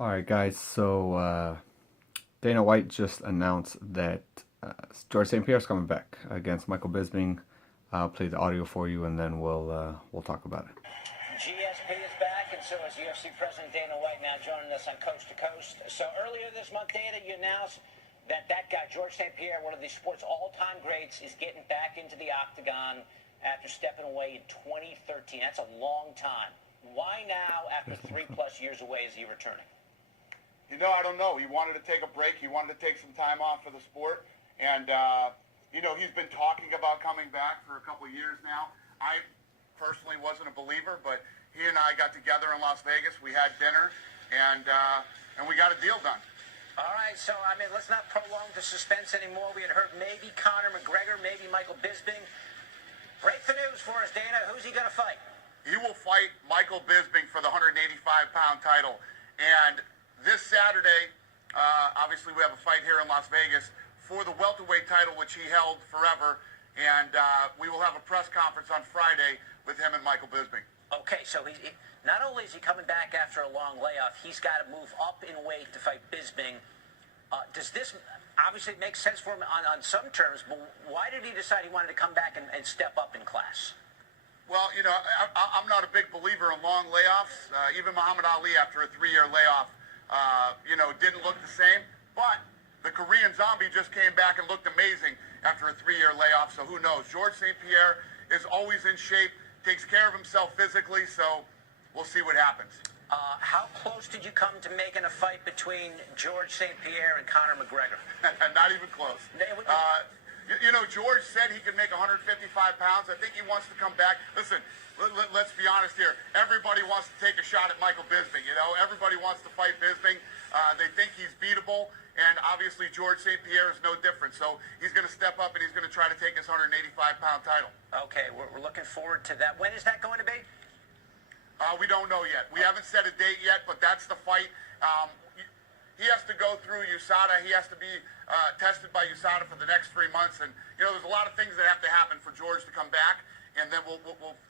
All right, guys. Dana White just announced that George St. Pierre's coming back against Michael Bisping. I'll play the audio for you, and then we'll talk about it. GSP is back, and so is UFC President Dana White, now joining us on Coast to Coast. So earlier this month, Dana, you announced that guy, George St. Pierre, one of the sport's all-time greats, is getting back into the octagon after stepping away in 2013. That's a long time. Why now, after 3+ years away, is he returning? I don't know. He wanted to take a break. He wanted to take some time off for the sport. And, he's been talking about coming back for a couple of years now. I personally wasn't a believer, but he and I got together in Las Vegas. We had dinner, and we got a deal done. All right, so, let's not prolong the suspense anymore. We had heard maybe Conor McGregor, maybe Michael Bisping. Break the news for us, Dana. Who's he going to fight? He will fight Michael Bisping for the 185-pound title. And this Saturday, obviously we have a fight here in Las Vegas for the welterweight title, which he held forever. And we will have a press conference on Friday with him and Michael Bisping. Okay, so not only is he coming back after a long layoff, he's got to move up in weight to fight Bisping. Does this obviously make sense for him on some terms, but why did he decide he wanted to come back and step up in class? Well, I'm not a big believer in long layoffs. Even Muhammad Ali, after a 3-year layoff, didn't look the same. But the Korean Zombie just came back and looked amazing after a 3-year layoff, so who knows? George St. Pierre is always in shape, takes care of himself physically, so we'll see what happens. How close did you come to making a fight between George St. Pierre and Conor McGregor? Not even close. George said he could make 155 pounds. I think he wants to come back. Listen, let's be honest here. Everybody wants to take a shot at Michael Bisping. Everybody wants to fight Bisping. They think he's beatable, and obviously George St. Pierre is no different. So he's going to step up, and he's going to try to take his 185-pound title. Okay, we're looking forward to that. When is that going to be? We don't know yet. We haven't set a date yet, but that's the fight. He has to go through Usada. He has to be tested by Usada for the next 3 months. And, there's a lot of things that have to happen for George to come back, and then we'll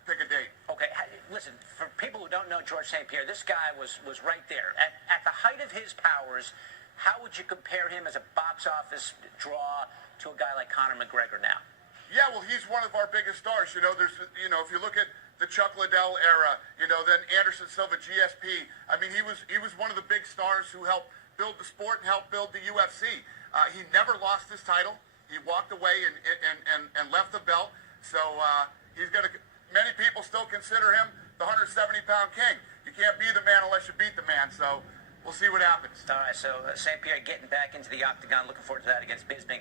pick a date. Okay, listen, for people who don't know George St. Pierre, this guy was right there. At the height of his powers, how would you compare him as a box office draw to a guy like Conor McGregor now? Yeah, well, he's one of our biggest stars. There's, if you look at the Chuck Liddell era, then Anderson Silva, GSP. He was one of the big stars who helped build the sport and helped build the UFC. He never lost his title. He walked away and left the belt. So many people still consider him the 170-pound king. You can't be the man unless you beat the man. So we'll see what happens. All right, so St. Pierre getting back into the octagon. Looking forward to that against Bisping.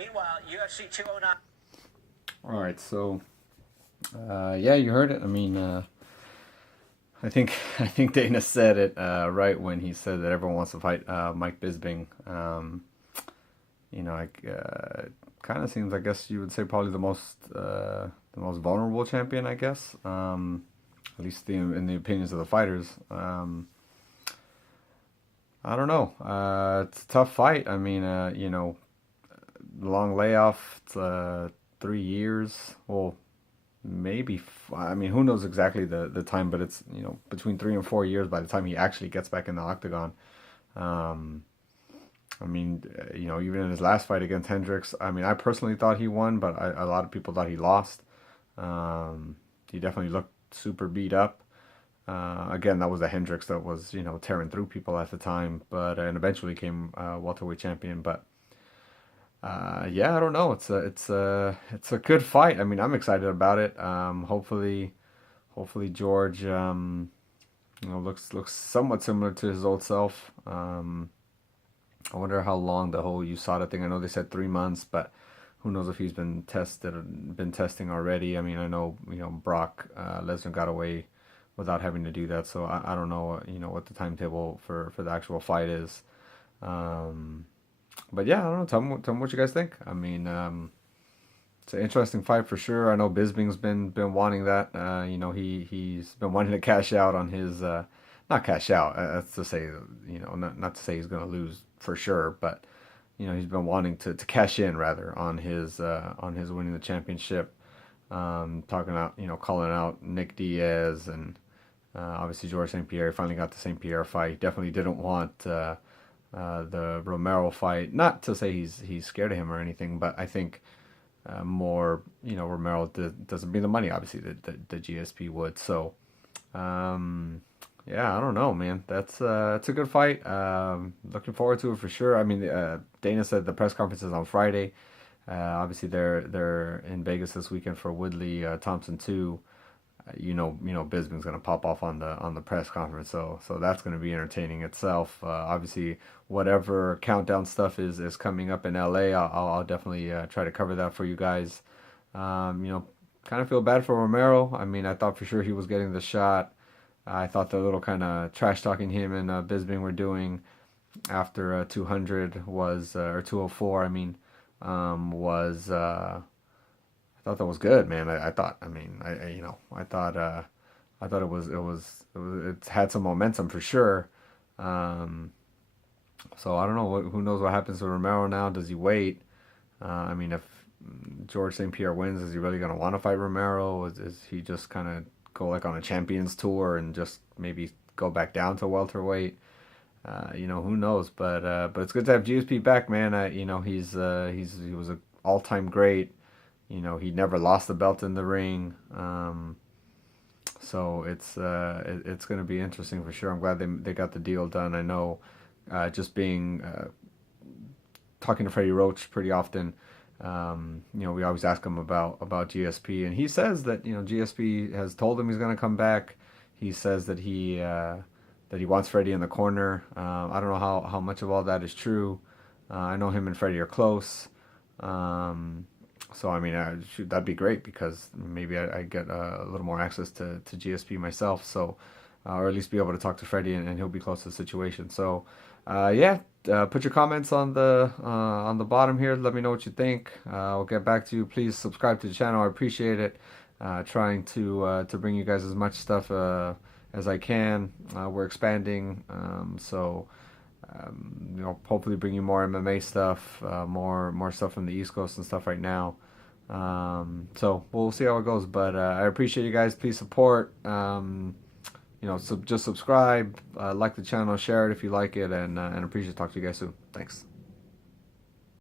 Meanwhile, UFC 209. All right, so yeah, you heard it. I think Dana said it right when he said that everyone wants to fight Mike Bisping. Kind of seems, I guess you would say, probably the most vulnerable champion, I guess. At least in the opinions of the fighters. I don't know. It's a tough fight. Long layoff. 3 years. Well, maybe. Who knows exactly the time, but it's between 3 and 4 years by the time he actually gets back in the octagon. Even in his last fight against Hendricks, I personally thought he won, but a lot of people thought he lost. He definitely looked super beat up. Again, that was a Hendricks that was tearing through people at the time, and eventually came welterweight champion. But yeah, I don't know. It's a good fight. I'm excited about it. Hopefully George looks somewhat similar to his old self. I wonder how long the whole USADA thing. I know they said 3 months, but who knows if he's been testing already. I know Brock Lesnar got away without having to do that, so I don't know what the timetable for the actual fight is. But yeah, I don't know. Tell me what you guys think. It's an interesting fight for sure. I know Bisping's been wanting that. He's been wanting to cash out on his not cash out. That's to say, not to say he's going to lose for sure, but he's been wanting to cash in rather on his winning the championship. Talking out, calling out Nick Diaz and Obviously, George St. Pierre finally got the St. Pierre fight. Definitely didn't want the Romero fight. Not to say he's scared of him or anything, but I think more, Romero doesn't bring the money, obviously, the GSP would. So, yeah, I don't know, man. It's a good fight. Looking forward to it for sure. I mean, Dana said the press conference is on Friday. Obviously, they're in Vegas this weekend for Woodley Thompson 2. Bisping's gonna pop off on the press conference, so that's gonna be entertaining itself. Obviously, whatever countdown stuff is coming up in LA, I'll definitely try to cover that for you guys. Kind of feel bad for Romero. I mean, I thought for sure he was getting the shot. I thought the little kind of trash talking him and Bisping were doing after 200 was or 204. I mean, was I thought that was good, man. I thought. I mean, I thought it had some momentum for sure. Um, so I don't know. Who knows what happens to Romero now? Does he wait? I mean, if George St. Pierre wins, is he really gonna want to fight Romero? Is he just kind of go like on a Champions Tour and just maybe go back down to welterweight? Who knows? But it's good to have GSP back, man. He was an all-time great. He never lost the belt in the ring. So it's going to be interesting for sure. I'm glad they got the deal done. I know, just being talking to Freddie Roach pretty often. We always ask him about GSP, and he says that GSP has told him he's going to come back. He says that he wants Freddie in the corner. I don't know how much of all that is true. I know him and Freddie are close. So I mean, that'd be great because maybe I get a little more access to GSP myself. So, or at least be able to talk to Freddie and he'll be close to the situation. So, yeah, put your comments on the bottom here. Let me know what you think. I'll get back to you. Please subscribe to the channel. I appreciate it. Trying to bring you guys as much stuff as I can. We're expanding, so. Hopefully bring you more MMA stuff, more stuff from the East Coast and stuff right now. So we'll see how it goes. But I appreciate you guys. Please support. Just subscribe, like the channel, share it if you like it, and appreciate to talk to you guys soon. Thanks.